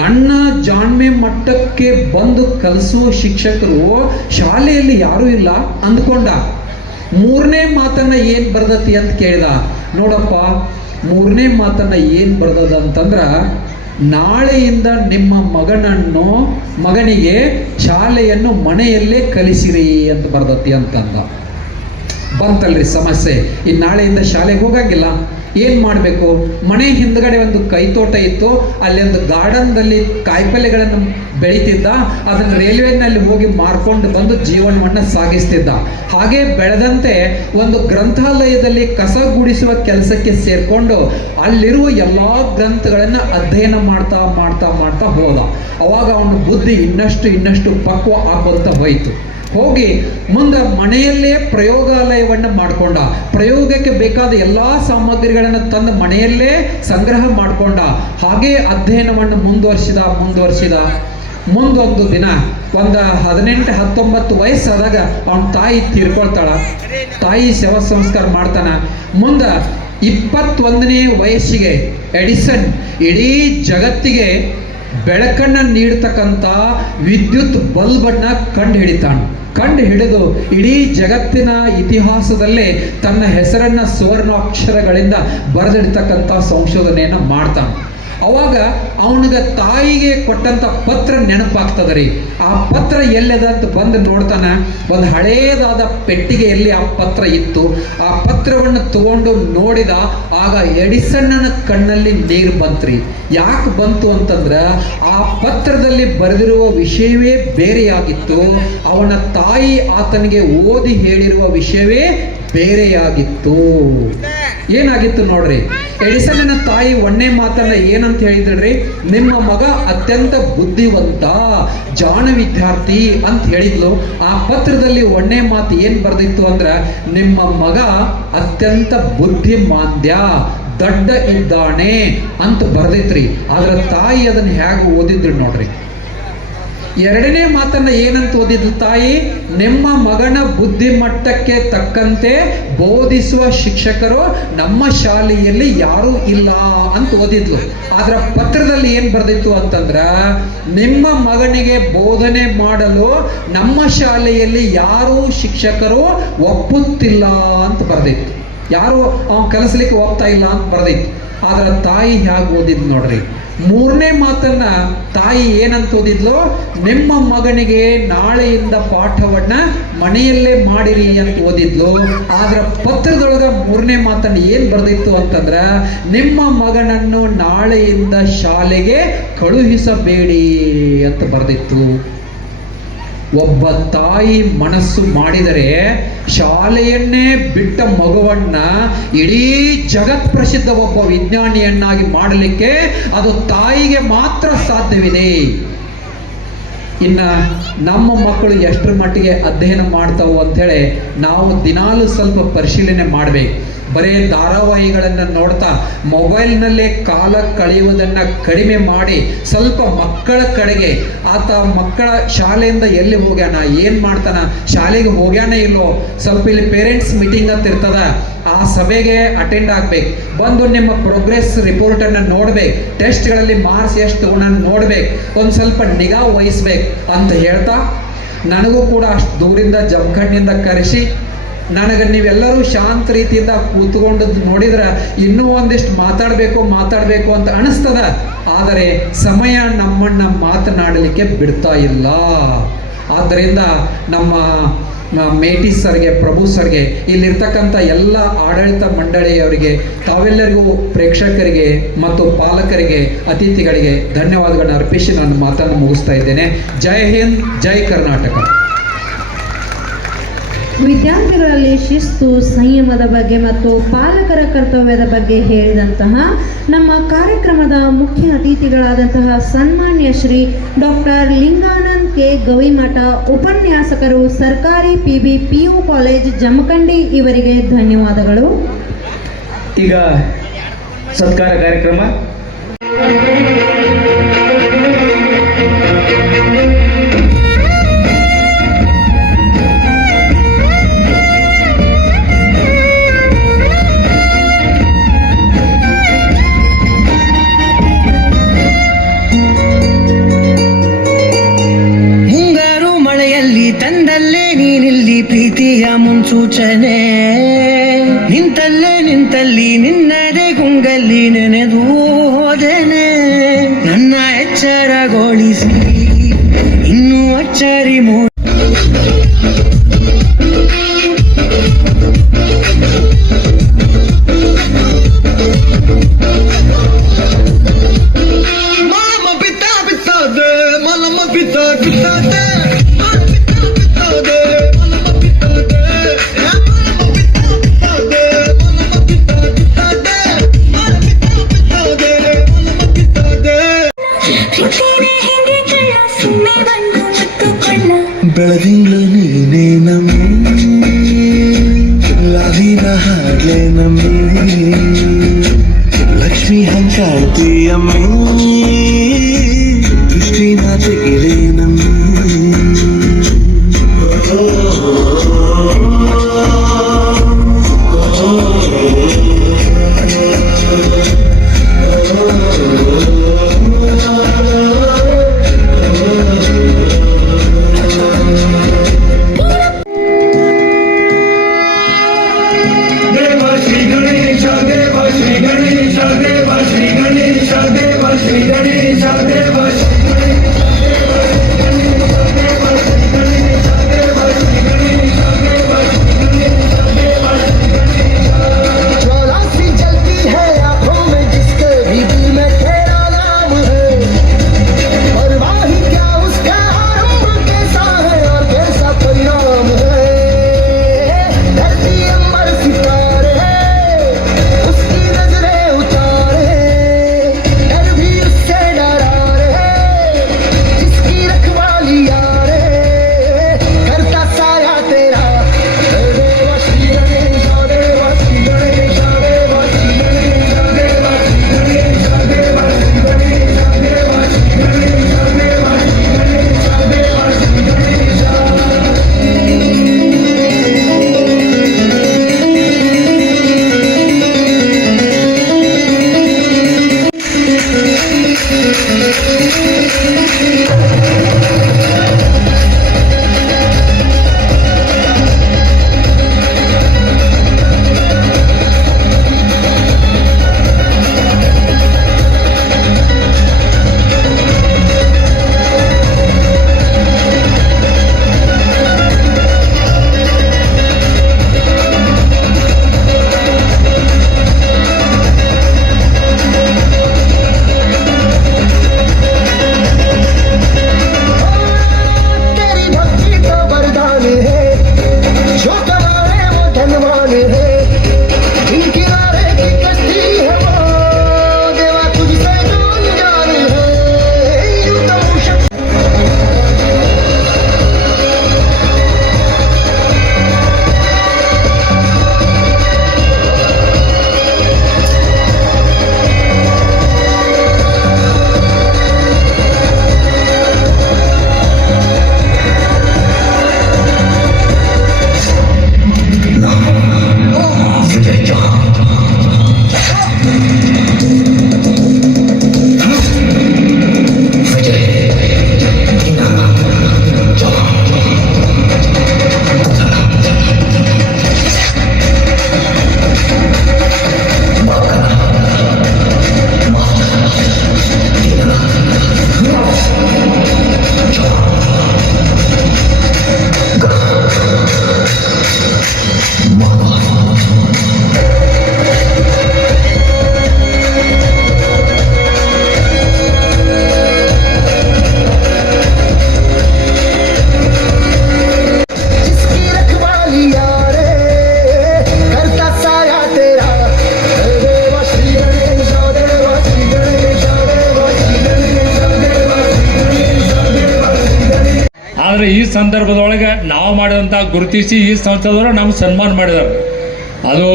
ನನ್ನ ಜಾಣ್ಮೆ ಮಟ್ಟಕ್ಕೆ ಬಂದು ಕಲಿಸುವ ಶಿಕ್ಷಕರು ಶಾಲೆಯಲ್ಲಿ ಯಾರೂ ಇಲ್ಲ ಅಂದ್ಕೊಂಡ. 3ನೇ ಮಾತನ್ನ ಏನು ಬರ್ದತಿ ಅಂತ ಕೇಳಿದ. ನೋಡಪ್ಪ, 3ನೇ ಮಾತನ್ನ ಏನು ಬರ್ದದ ಅಂತಂದ್ರ, ನಾಳೆಯಿಂದ ನಿಮ್ಮ ಮಗನಿಗೆ ಶಾಲೆಯನ್ನು ಮನೆಯಲ್ಲೇ ಕಲಿಸಿರಿ ಅಂತ ಬರ್ದತಿ ಅಂತಂದ. ಬಂತಲ್ರಿ ಸಮಸ್ಯೆ. ಈ ನಾಳೆಯಿಂದ ಶಾಲೆಗೆ ಹೋಗಂಗಿಲ್ಲ, ಏನು ಮಾಡಬೇಕು? ಮನೆ ಹಿಂದ್ಗಡೆ ಒಂದು ಕೈತೋಟ ಇತ್ತು. ಅಲ್ಲಿ ಒಂದು ಗಾರ್ಡನ್ದಲ್ಲಿ ಕಾಯಿಪಲ್ಯಗಳನ್ನು ಬೆಳೀತಿದ್ದ. ಅದನ್ನು ರೈಲ್ವೆನಲ್ಲಿ ಹೋಗಿ ಮಾರ್ಕೊಂಡು ಬಂದು ಜೀವನವನ್ನು ಸಾಗಿಸ್ತಿದ್ದ. ಹಾಗೆ ಬೆಳೆದಂತೆ ಒಂದು ಗ್ರಂಥಾಲಯದಲ್ಲಿ ಕಸ ಗುಡಿಸುವ ಕೆಲಸಕ್ಕೆ ಸೇರಿಕೊಂಡು ಅಲ್ಲಿರುವ ಎಲ್ಲ ಗ್ರಂಥಗಳನ್ನು ಅಧ್ಯಯನ ಮಾಡ್ತಾ ಹೋದ. ಅವಾಗ ಅವನ ಬುದ್ಧಿ ಇನ್ನಷ್ಟು ಪಕ್ವ ಆಗುವಂತ ಹೋಯಿತು. ಹೋಗಿ ಮುಂದೆ ಮನೆಯಲ್ಲೇ ಪ್ರಯೋಗಾಲಯವನ್ನು ಮಾಡಿಕೊಂಡ. ಪ್ರಯೋಗಕ್ಕೆ ಬೇಕಾದ ಎಲ್ಲ ಸಾಮಗ್ರಿಗಳನ್ನು ತಂದು ಮನೆಯಲ್ಲೇ ಸಂಗ್ರಹ ಮಾಡಿಕೊಂಡ. ಹಾಗೆ ಅಧ್ಯಯನವನ್ನು ಮುಂದುವರಿಸಿದ. ಮುಂದೊಂದು ದಿನ ಒಂದು 18-19 ವಯಸ್ಸಾದಾಗ ಅವನ ತಾಯಿ ತೀರ್ಕೊಳ್ತಾಳ. ತಾಯಿ ಶವ ಸಂಸ್ಕಾರ ಮಾಡ್ತಾನ. ಮುಂದೆ 21ನೇ ವಯಸ್ಸಿಗೆ ಎಡಿಸನ್ ಇಡೀ ಜಗತ್ತಿಗೆ ಬೆಳಕನ್ನು ನೀಡ್ತಕ್ಕಂಥ ವಿದ್ಯುತ್ ಬಲ್ಬನ್ನು ಕಂಡು ಹಿಡಿದು ಇಡೀ ಜಗತ್ತಿನ ಇತಿಹಾಸದಲ್ಲೇ ತನ್ನ ಹೆಸರನ್ನು ಸುವರ್ಣಾಕ್ಷರಗಳಿಂದ ಬರೆದಿಡ್ತಕ್ಕಂಥ ಸಂಶೋಧನೆಯನ್ನು ಮಾಡ್ತಾನೆ. ಅವಾಗ ಅವನಿಗೆ ತಾಯಿಗೆ ಕೊಟ್ಟಂಥ ಪತ್ರ ನೆನಪಾಗ್ತದೆ ರೀ. ಆ ಪತ್ರ ಎಲ್ಲದ ಅಂತ ಬಂದು ನೋಡ್ತಾನೆ. ಒಂದು ಹಳೇದಾದ ಪೆಟ್ಟಿಗೆಯಲ್ಲಿ ಆ ಪತ್ರ ಇತ್ತು. ಆ ಪತ್ರವನ್ನು ತಗೊಂಡು ನೋಡಿದ. ಆಗ ಎಡಿಸನ್ನನ ಕಣ್ಣಲ್ಲಿ ನೀರು ಬಂತ್ರಿ. ಯಾಕೆ ಬಂತು ಅಂತಂದ್ರೆ, ಆ ಪತ್ರದಲ್ಲಿ ಬರೆದಿರುವ ವಿಷಯವೇ ಬೇರೆಯಾಗಿತ್ತು. ಅವನ ತಾಯಿ ಆತನಿಗೆ ಓದಿ ಹೇಳಿರುವ ವಿಷಯವೇ ಬೇರೆಯಾಗಿತ್ತು. ಏನಾಗಿತ್ತು ನೋಡ್ರಿ. ಎಡಿಸನ್ನ ತಾಯಿ 1ನೇ ಮಾತನ್ನ ಏನಂತ ಹೇಳಿದ್ರಿ? ನಿಮ್ಮ ಮಗ ಅತ್ಯಂತ ಬುದ್ಧಿವಂತ, ಜಾಣ ವಿದ್ಯಾರ್ಥಿ ಅಂತ ಹೇಳಿದ್ಲು. ಆ ಪತ್ರದಲ್ಲಿ 1ನೇ ಮಾತು ಏನು ಬರ್ದಿತ್ತು ಅಂದ್ರೆ, ನಿಮ್ಮ ಮಗ ಅತ್ಯಂತ ಬುದ್ಧಿಮಾಂದ್ಯ, ದಡ್ಡ ಇದ್ದಾನೆ ಅಂತ ಬರ್ದೈತ್ರಿ. ಆದ್ರೆ ತಾಯಿ ಅದನ್ನ ಹೇಗೆ ಓದಿದ್ರು ನೋಡ್ರಿ. 2ನೇ ಮಾತನ್ನ ಏನಂತ ಓದಿದ್ಲು ತಾಯಿ? ನಿಮ್ಮ ಮಗನ ಬುದ್ಧಿಮಟ್ಟಕ್ಕೆ ತಕ್ಕಂತೆ ಬೋಧಿಸುವ ಶಿಕ್ಷಕರು ನಮ್ಮ ಶಾಲೆಯಲ್ಲಿ ಯಾರೂ ಇಲ್ಲ ಅಂತ ಓದಿದ್ಲು. ಆದ್ರೆ ಪತ್ರದಲ್ಲಿ ಏನು ಬರ್ದಿತ್ತು ಅಂತಂದ್ರ, ನಿಮ್ಮ ಮಗನಿಗೆ ಬೋಧನೆ ಮಾಡಲು ನಮ್ಮ ಶಾಲೆಯಲ್ಲಿ ಯಾರೂ ಶಿಕ್ಷಕರು ಒಪ್ಪುತ್ತಿಲ್ಲ ಅಂತ ಬರ್ದಿತ್ತು. ಯಾರು ಅವನು ಕಲಿಸ್ಲಿಕ್ಕೆ ಒಪ್ತಾ ಇಲ್ಲ ಅಂತ ಬರ್ದಿತ್ತು. ಆದ್ರೆ ತಾಯಿ ಹೇಗೆ ಓದಿದ್ ನೋಡ್ರಿ. 3ನೇ ಮಾತನ್ನ ತಾಯಿ ಏನಂತ ಓದಿದ್ಲು? ನಿಮ್ಮ ಮಗನಿಗೆ ನಾಳೆಯಿಂದ ಪಾಠವನ್ನ ಮನೆಯಲ್ಲೇ ಮಾಡಿರಿ ಅಂತ ಓದಿದ್ಲು. ಆದ್ರೆ ಪತ್ರದೊಳಗ 3ನೇ ಮಾತನ್ನ ಏನ್ ಬರ್ದಿತ್ತು ಅಂತಂದ್ರ, ನಿಮ್ಮ ಮಗನನ್ನು ನಾಳೆಯಿಂದ ಶಾಲೆಗೆ ಕಳುಹಿಸಬೇಡಿ ಅಂತ ಬರ್ದಿತ್ತು. ಒಬ್ಬ ತಾಯಿ ಮನಸ್ಸು ಮಾಡಿದರೆ ಶಾಲೆಯನ್ನೇ ಬಿಟ್ಟ ಮಗುವನ್ನ ಇಡೀ ಜಗತ್ ಪ್ರಸಿದ್ಧ ಒಬ್ಬ ವಿಜ್ಞಾನಿಯನ್ನಾಗಿ ಮಾಡಲಿಕ್ಕೆ ಅದು ತಾಯಿಗೆ ಮಾತ್ರ ಸಾಧ್ಯವಿದೆ. ಇನ್ನ ನಮ್ಮ ಮಕ್ಕಳು ಎಷ್ಟರ ಮಟ್ಟಿಗೆ ಅಧ್ಯಯನ ಮಾಡ್ತಾವು ಅಂಥೇಳಿ ನಾವು ದಿನಾಲು ಸ್ವಲ್ಪ ಪರಿಶೀಲನೆ ಮಾಡಬೇಕು. ಬರೇ ಧಾರಾವಾಹಿಗಳನ್ನು ನೋಡ್ತಾ ಮೊಬೈಲ್ನಲ್ಲೇ ಕಾಲ ಕಳೆಯುವುದನ್ನು ಕಡಿಮೆ ಮಾಡಿ ಸ್ವಲ್ಪ ಮಕ್ಕಳ ಕಡೆಗೆ ಆತ ಮಕ್ಕಳ ಶಾಲೆಯಿಂದ ಎಲ್ಲಿ ಹೋಗ್ಯಾನ, ಏನು ಮಾಡ್ತಾನ, ಶಾಲೆಗೆ ಹೋಗ್ಯಾನ ಇಲ್ಲೋ, ಸ್ವಲ್ಪ ಇಲ್ಲಿ ಪೇರೆಂಟ್ಸ್ ಮೀಟಿಂಗ್ ಅಂತ ಇರ್ತದ, ಆ ಸಭೆಗೆ ಅಟೆಂಡ್ ಆಗ್ಬೇಕು, ಬಂದು ನಿಮ್ಮ ಪ್ರೋಗ್ರೆಸ್ ರಿಪೋರ್ಟನ್ನು ನೋಡ್ಬೇಕು, ಟೆಸ್ಟ್ಗಳಲ್ಲಿ ಮಾರ್ಕ್ಸ್ ಎಷ್ಟು ತಗೊಂಡು ನೋಡ್ಬೇಕು, ಒಂದು ಸ್ವಲ್ಪ ನಿಗಾ ವಹಿಸ್ಬೇಕು ಅಂತ ಹೇಳ್ತಾ ನನಗೂ ಕೂಡ ಅಷ್ಟು ದೂರಿಂದ ಜಮಖಂಡಿಯಿಂದ ಕರೆಸಿ ನನಗೆ ನೀವೆಲ್ಲರೂ ಶಾಂತ ರೀತಿಯಿಂದ ಕೂತ್ಕೊಂಡದ್ದು ನೋಡಿದ್ರೆ ಇನ್ನೂ ಒಂದಿಷ್ಟು ಮಾತಾಡಬೇಕು ಅಂತ ಅನಿಸ್ತದ. ಆದರೆ ಸಮಯ ನಮ್ಮನ್ನು ಮಾತನಾಡಲಿಕ್ಕೆ ಬಿಡ್ತಾ ಇಲ್ಲ. ಆದ್ದರಿಂದ ನಮ್ಮ ಮೇಟಿ ಸರ್ಗೆ, ಪ್ರಭು ಸರ್ಗೆ, ಇಲ್ಲಿರ್ತಕ್ಕಂಥ ಎಲ್ಲ ಆಡಳಿತ ಮಂಡಳಿಯವರಿಗೆ, ತಾವೆಲ್ಲರಿಗೂ ಪ್ರೇಕ್ಷಕರಿಗೆ ಮತ್ತು ಪಾಲಕರಿಗೆ, ಅತಿಥಿಗಳಿಗೆ ಧನ್ಯವಾದಗಳನ್ನು ಅರ್ಪಿಸಿ ನಾನು ಮಾತನ್ನು ಮುಗಿಸ್ತಾ ಇದ್ದೇನೆ. ಜೈ ಹಿಂದ್, ಜೈ ಕರ್ನಾಟಕ. ವಿದ್ಯಾರ್ಥಿಗಳಲ್ಲಿ ಶಿಸ್ತು, ಸಂಯಮದ ಬಗ್ಗೆ ಮತ್ತು ಪಾಲಕರ ಕರ್ತವ್ಯದ ಬಗ್ಗೆ ಹೇಳಿದಂತಹ ನಮ್ಮ ಕಾರ್ಯಕ್ರಮದ ಮುಖ್ಯ ಅತಿಥಿಗಳಾದಂತಹ ಸನ್ಮಾನ್ಯ ಶ್ರೀ ಡಾಕ್ಟರ್ ಲಿಂಗಾನಂದ್ ಕೆ ಗವಿಮಠ, ಉಪನ್ಯಾಸಕರು, ಸರ್ಕಾರಿ PU ಕಾಲೇಜ್ ಜಮಖಂಡಿ, ಇವರಿಗೆ ಧನ್ಯವಾದಗಳು. ಈಗ ಸತ್ಕಾರ ಕಾರ್ಯಕ್ರಮ. ಪ್ರೀತಿಯ ಮುನ್ಸೂಚನೆ ನಿಂತಲ್ಲಿ ನಿನ್ನದೆ ಗುಂಗಲ್ಲಿ ನೆನೆದು ಹೋದೆನೆ. ನನ್ನ ಎಚ್ಚರಗೊಳಿಸಿ ಇನ್ನೂ ಅಚ್ಚರಿ ಮೂಡಿ ಬೆಳದಿಂಗ್ಳು ನೀನೇ ನಮ್ಮಿ, ಲಾಲಿನ ಹಾಡ್ಲೆ ನಮ್ಮಿ, ಲಕ್ಷ್ಮಿ ಹಂಗ್ ಕಾಣ್ತೀಯಮ್ಮಿ, ದೃಷ್ಟಿನ ತೆಗಿಲೆ ನಮ್ಮಿ. ಆದರೆ ಈ ಸಂದರ್ಭದೊಳಗೆ ನಾವು ಮಾಡಿದಂಥ ಗುರುತಿಸಿ ಈ ಸಂಸ್ಥೆದವರು ನಮ್ಗೆ ಸನ್ಮಾನ ಮಾಡಿದ್ದಾರೆ. ಅದು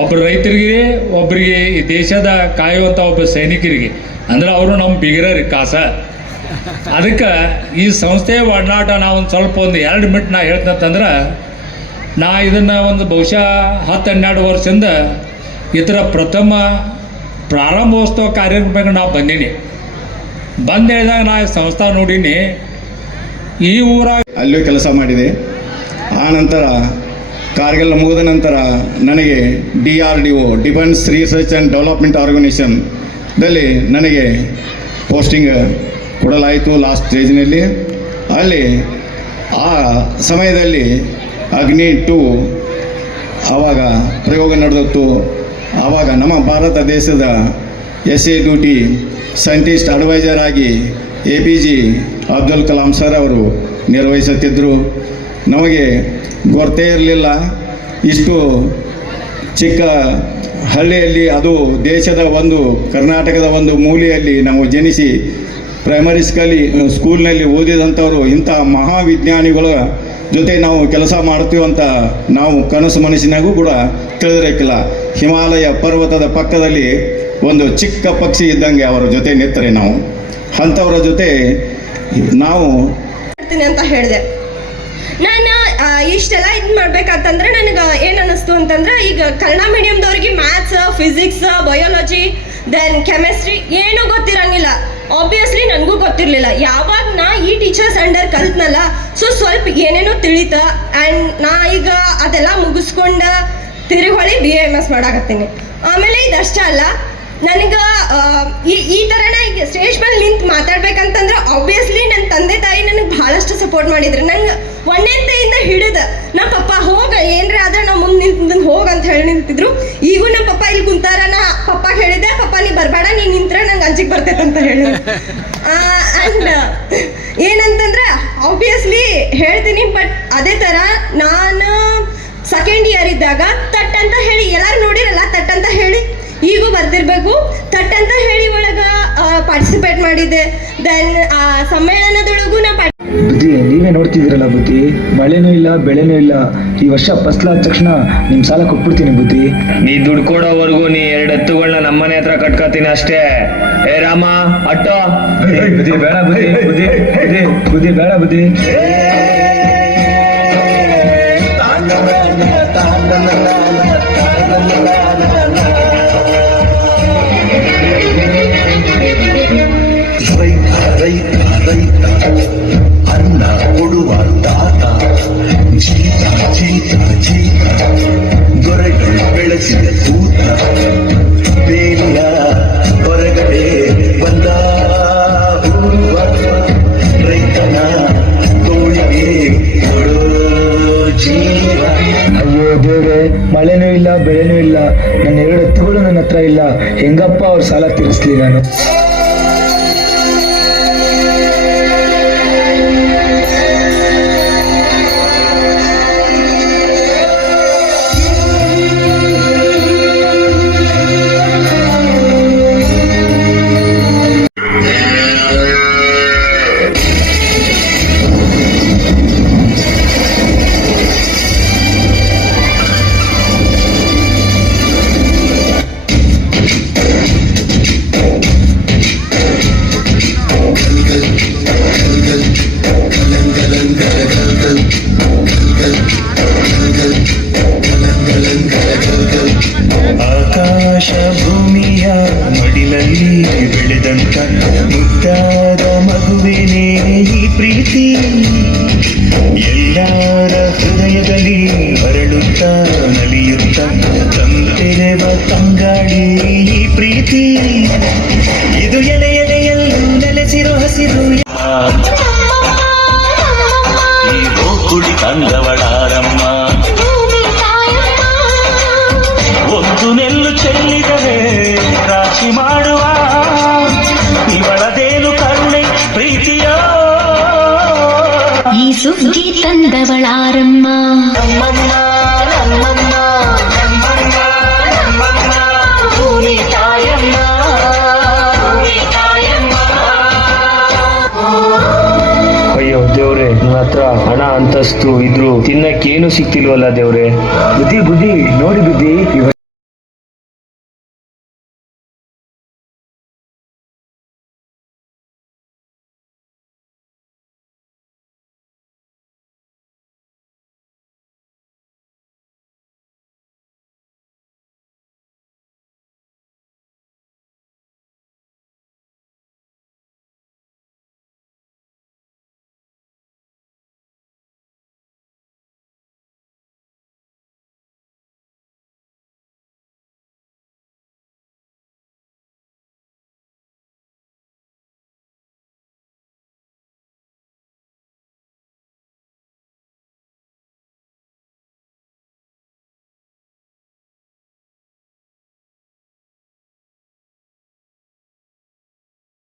ಒಬ್ಬರು ರೈತರಿಗೆ, ಒಬ್ಬರಿಗೆ ಈ ದೇಶದ ಕಾಯುವಂಥ ಒಬ್ಬ ಸೈನಿಕರಿಗೆ, ಅಂದ್ರೆ ಅವರು ನಮ್ಮ ಬಿಗಿರರಿ ಕಾಸ. ಅದಕ್ಕೆ ಈ ಸಂಸ್ಥೆಯ ಒಡನಾಟ ನಾವು ಒಂದು ಸ್ವಲ್ಪ 2 ಮಿನಿಟ್ ನಾ ಹೇಳ್ತಂತಂದ್ರೆ, ನಾ ಇದನ್ನು ಒಂದು ಬಹುಶಃ 10-12 ವರ್ಷದಿಂದ ಇದರ ಪ್ರಥಮ ಪ್ರಾರಂಭೋತ್ಸವ ಕಾರ್ಯಕ್ರಮಕ್ಕೆ ನಾ ಬಂದೀನಿ. ಬಂದು ಹೇಳಿದಾಗ ನಾ ಸಂಸ್ಥೆ ನೋಡೀನಿ. ಈ ಊರಾಗ ಅಲ್ಲೂ ಕೆಲಸ ಮಾಡಿದೆ. ಆ ನಂತರ ಕಾರ್ಗಿಲ್ ಮುಗಿದ ನಂತರ ನನಗೆ DRDO defence research and development ಆರ್ಗನೈಸೇಷನ್ದಲ್ಲಿ ನನಗೆ ಪೋಸ್ಟಿಂಗ್ ಕೊಡಲಾಯಿತು ಲಾಸ್ಟ್ ಸ್ಟೇಜ್ನಲ್ಲಿ. ಅಲ್ಲಿ ಆ ಸಮಯದಲ್ಲಿ ಅಗ್ನಿ 2 ಆವಾಗ ಪ್ರಯೋಗ ನಡೆದಿತ್ತು. ಆವಾಗ ನಮ್ಮ ಭಾರತ ದೇಶದ SADT ಸೈಂಟಿಸ್ಟ್ ಅಡ್ವೈಸರ್ ಆಗಿ APJ ಅಬ್ದುಲ್ ಕಲಾಂ ಸರ್ ಅವರು ನಿರ್ವಹಿಸುತ್ತಿದ್ದರು. ನಮಗೆ ಗೊತ್ತೇ ಇರಲಿಲ್ಲ, ಇಷ್ಟು ಚಿಕ್ಕ ಹಳ್ಳಿಯಲ್ಲಿ, ಅದು ದೇಶದ ಕರ್ನಾಟಕದ ಒಂದು ಮೂಲೆಯಲ್ಲಿ ನಾವು ಜನಿಸಿ ಪ್ರೈಮರಿ ಸ್ಕೂಲ್ನಲ್ಲಿ ಓದಿದಂಥವರು ಇಂಥ ಮಹಾವಿಜ್ಞಾನಿಗಳ ಜೊತೆ ನಾವು ಕೆಲಸ ಮಾಡ್ತೀವಂತ ನಾವು ಕನಸು ಮನಸ್ಸಿನಾಗೂ ಕೂಡ ತಿಳಿದಿರಕ್ಕಿಲ್ಲ. ಹಿಮಾಲಯ ಪರ್ವತದ ಪಕ್ಕದಲ್ಲಿ ಒಂದು ಚಿಕ್ಕ ಪಕ್ಷಿ ಇದ್ದಂಗೆ ಅವರ ಜೊತೆ ನಿಂತರೆ ನಾವು ಅಂಥವರ ಜೊತೆ ನಾವು ಅಂತ ಹೇಳಿದೆ. ನಾನು ಇಷ್ಟೆಲ್ಲ ಇದು ಮಾಡ್ಬೇಕಂತಂದ್ರೆ ನನಗೆ ಏನು ಅನ್ನಿಸ್ತು ಅಂತಂದ್ರೆ, ಈಗ ಕನ್ನಡ ಮೀಡಿಯಮ್ದವ್ರಿಗೆ maths, physics, biology, then chemistry ಏನೂ ಗೊತ್ತಿರಂಗಿಲ್ಲ. ಆಬ್ವಿಯಸ್ಲಿ ನನಗೂ ಗೊತ್ತಿರಲಿಲ್ಲ. ಯಾವಾಗ ನಾ ಈ ಟೀಚರ್ಸ್ ಅಂಡರ್ ಕಲ್ತ್ನಲ್ಲ, ಸೊ ಸ್ವಲ್ಪ ಏನೇನೋ ತಿಳಿತ. ಆ್ಯಂಡ್ ನಾ ಈಗ ಅದೆಲ್ಲ ಮುಗಿಸ್ಕೊಂಡು ತಿರುಗೊಳ್ಳಿ BAMS ಮಾಡಾಕತ್ತೀನಿ. ಆಮೇಲೆ ಇದಷ್ಟೇ ಅಲ್ಲ, ನನಗೆ ಈ ಥರನ ಈಗ ಸ್ಟೇಜ್ ಮೇಲೆ ನಿಂತು ಮಾತಾಡ್ಬೇಕಂತಂದ್ರೆ ಆಬ್ವಿಯಸ್ಲಿ ನನ್ನ ತಂದೆ ತಾಯಿ ನನಗೆ ಭಾಳಷ್ಟು ಸಪೋರ್ಟ್ ಮಾಡಿದ್ರು. ನಂಗೆ 1ನೇಂತೆಯಿಂದ ಹಿಡಿದು ನಮ್ಮ ಪಪ್ಪ ಹೋಗ ಏನರ ಆದ್ರೆ ನಾವು ಮುಂದೆ ನಿಂತು ಹೋಗಿ ಅಂತ ಹೇಳಿ ನಿಂತಿದ್ರು. ಈಗೂ ನಮ್ಮ ಪಪ್ಪ ಇಲ್ಲಿ ಕುಂತಾರ, ನಾ ಪಪ್ಪ ಹೇಳಿದೆ, ಪಪ್ಪ ನೀ ಬರಬೇಡ, ನೀನು ನಿಂತ್ರೆ ನಂಗೆ ಅಂಜಿಗೆ ಬರ್ತೈತೆ ಅಂತ ಹೇಳಿದ್ರು. ಆ್ಯಂಡ್ ಏನಂತಂದ್ರೆ ಆಬ್ವಿಯಸ್ಲಿ ಹೇಳ್ತೀನಿ, ಬಟ್ ಅದೇ ಥರ ನಾನು ಸೆಕೆಂಡ್ ಇಯರ್ ಇದ್ದಾಗ ತಟ್ ಅಂತ ಹೇಳಿ, ಎಲ್ಲರೂ ನೋಡಿರಲ್ಲ ತಟ್ ಅಂತ ಹೇಳಿ, ಈಗೂ ಬರ್ತಿರ್ಬೇಕು. ತಟ್ ಅಂತ ಹೇಳಿ ಒಳಗೆ ಪಾರ್ಟಿಸಿಪೇಟ್ ಮಾಡಿದ್ದೆ. ದೆನ್ ಸಮ್ಮೇಳನದೊಳಗೂ ನಾ ಬುದ್ಧಿ, ನೀವೇ ನೋಡ್ತಿದ್ದೀರಲ್ಲ ಬುದ್ಧಿ, ಮಳೆನೂ ಇಲ್ಲ ಬೆಳೆನೂ ಇಲ್ಲ. ಈ ವರ್ಷ ಫಸ್ಲಾದ ತಕ್ಷಣ ನಿಮ್ಮ ಸಾಲ ಕೊಟ್ಬಿಡ್ತೀನಿ ಬುದ್ಧಿ. ನೀ ದುಡ್ಡು ಕೊಡೋವರೆಗೂ ನೀ 2 ಎತ್ತುಗಳನ್ನ ನಮ್ಮನೆ ಹತ್ರ ಕಟ್ಕೋತೀನಿ ಅಷ್ಟೇ. ಏ ರಾಮ ಅಟ್ಟೋ. ಬುದ್ಧಿ ಬೇಡ ಬುದ್ಧಿ, ಬುದ್ಧಿ ಬುದ್ಧಿ ಬುದ್ಧಿ ಬೇಡ ಬುದ್ಧಿ. ರೈತ ಅನ್ನ ಕೊಡುವ ತಾತ, ಜೀತ ಜೀತ ಜೀತ ದೊರೆಗಳು ಬೆಳೆಸಿದ ಕೂತ, ಬೇಲಿಯ ಹೊರಗಡೆ ಬಂದ ಹೂವ, ರೈತನ ತೋಳಿಗೆ ಕೊಡೋ ಜೀವ. ಅಯ್ಯೋ ದೇವ್ರೆ, ಮಳೆನೂ ಇಲ್ಲ ಬೆಳೆನೂ ಇಲ್ಲ, ನನ್ನ 2 ಎತ್ತುಗಳು ನನ್ನ ಹತ್ರ ಇಲ್ಲ. ಹೆಂಗಪ್ಪ ಅವ್ರ ಸಾಲ ತೀರಿಸ್ಲಿ ನಾನು? ಆಕಾಶ ಭೂಮಿಯ ಮಡಿಲಲ್ಲಿ ಬೆಳೆದಂತ ಮುದ್ದಾದ ಮಗುವೇನೇ ಈ ಪ್ರೀತಿ, ಎಲ್ಲರ ಹೃದಯದಲ್ಲಿ ಹರಡುತ್ತ ನಲಿಯುತ್ತ ತಂತೆರೆವ ತಂಗಾಳಿ ಈ ಪ್ರೀತಿ. ಇದು ಎಲೆ ಎಲೆಯಲ್ಲೂ ನೆಲೆಸಿರೋ ಹಸಿರು ಈ ಗೋಕುಡಿ ತಂದವಳಾರಮ್ಮ. ಒಂದು ನೆಲ್ಲು ಚೆಲ್ಲಿದರೆ ರಾಶಿ ಮಾಡುವ ಇವಳದೇನು ಕರುಣೆ ಪ್ರೀತಿಯ. ಈ ಸುಗ್ಗಿ ತಂದವಳಾರಮ್ಮ. ನಮ್ಮಮ್ಮ ನಮ್ಮಮ್ಮ ನಮ್ಮಮ್ಮ ನಮ್ಮಮ್ಮ ಭೂಮಿ ತಾಯಮ್ಮ, ಭೂಮಿ ತಾಯಮ್ಮ. ಅಯ್ಯೋ ದೇವ್ರೆ, ಹಣ ಅಂತಸ್ತು ಇದ್ರು ತಿನ್ನಕ್ಕೇನು ಸಿಕ್ತಿಲ್ವಲ್ಲ ದೇವ್ರೆ. ಬುದ್ಧಿ ನೋಡಿ ಬುದ್ಧಿ